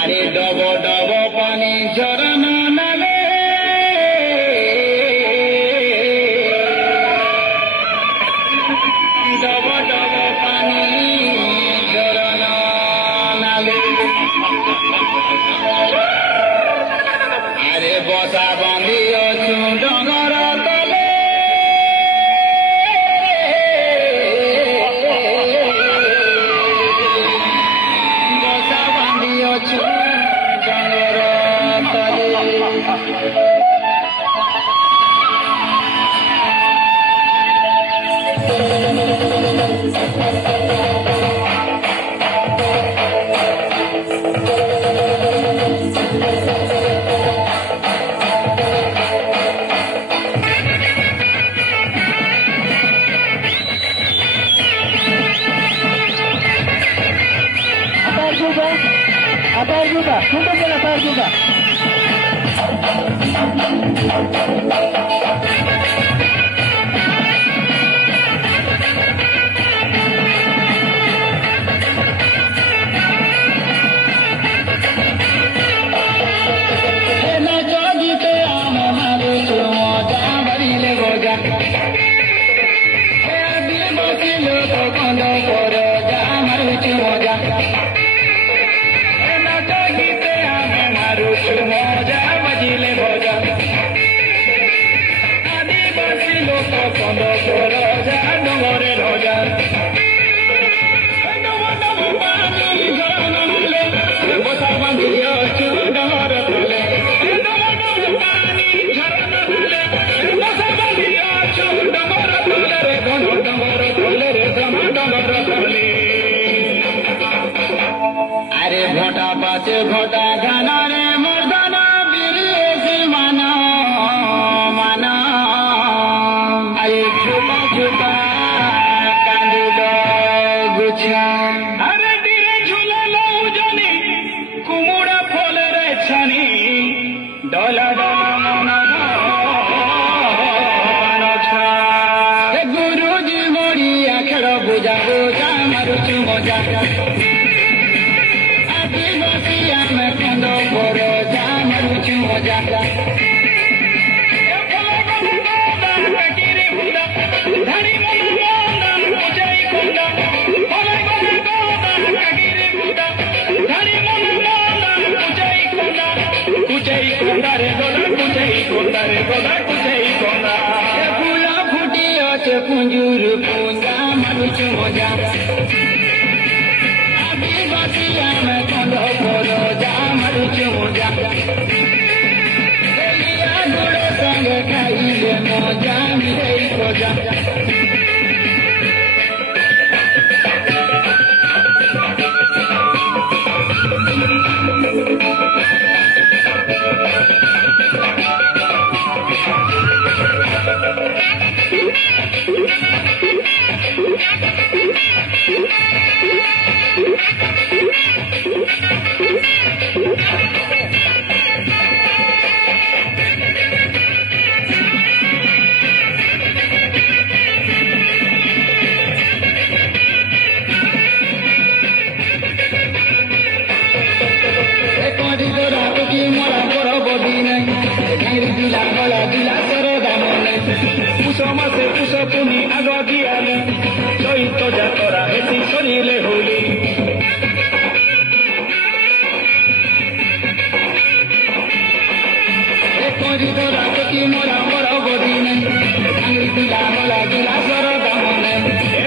আরে ডব ডব পানি ঝরনা নামে ডব ডব পানি ঝরনা নামে আরে বসা বাঁধি অছু ডঙর তলে বসা বাঁধি অছু ডঙর তলে Atar juga, juntos con atar juga. আরে ঘটা পাছে ঘটা গানারে মর্দানা বিরসি মানা মানা আরে ঝুপা ঝুপা কান্দিল গুছা আরে দিরে ঝুলালো জনি কুমুড়া ফলের ছানি ডলা ডলা মনা গুরুজি বড়িয়া খেল বুঝা বুঝা মারুছু মজা ফুলা ফুটি আছে পুঞ্জুর পুঞ্জা মারুছু মজা আদিবাসী আমি কন্দ পর যা মারুছু মজা গুড় সঙ্গে খাইলে মজা মিলেই খোঁজা পুষমাসে পুষ পুনি আগ দিয়ালে চৈত যাতরা হেতি সরিলে হোলি রাতি মোরা বড় গদি নাই দিলা গলা দিলা সর দামনে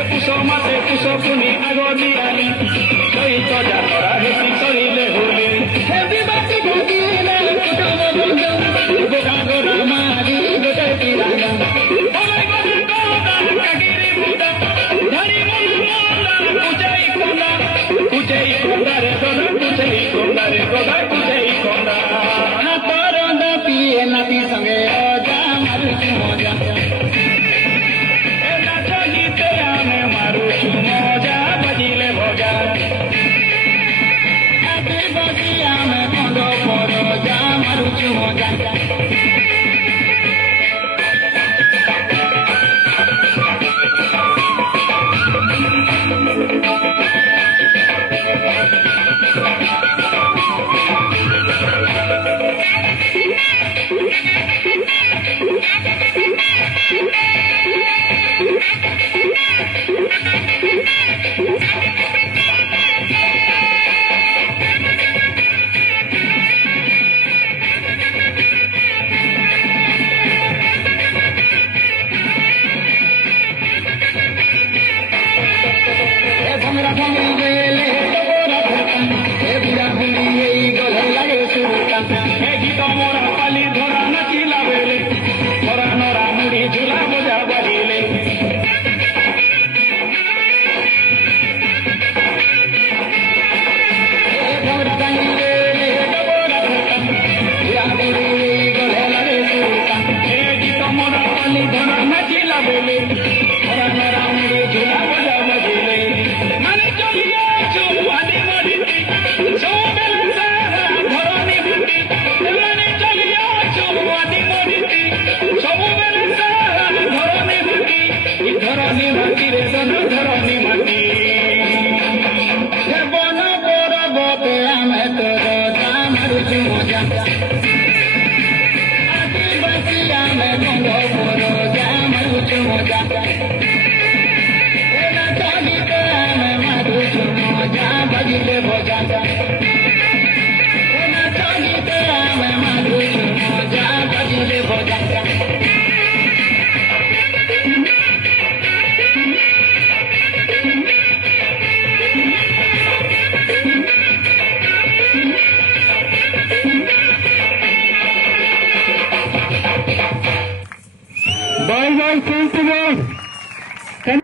পুষমাসে পুষ পুনি আগ দিয়ালে চৈত যাতরা হেতি সরিলে হোলি বিবাতি ভগিলে কুটুম বন্ধু বোকা গোরা মারি গোটে পিলাঙ্গা পিয়ে নাতি সঙ্গে মজা গীতে আমি মারুছু মজা বাজিলে ভজা আদিবাসী আমি কন্দ পর যা মারুছু মজা আমরা ভাঙি গেলে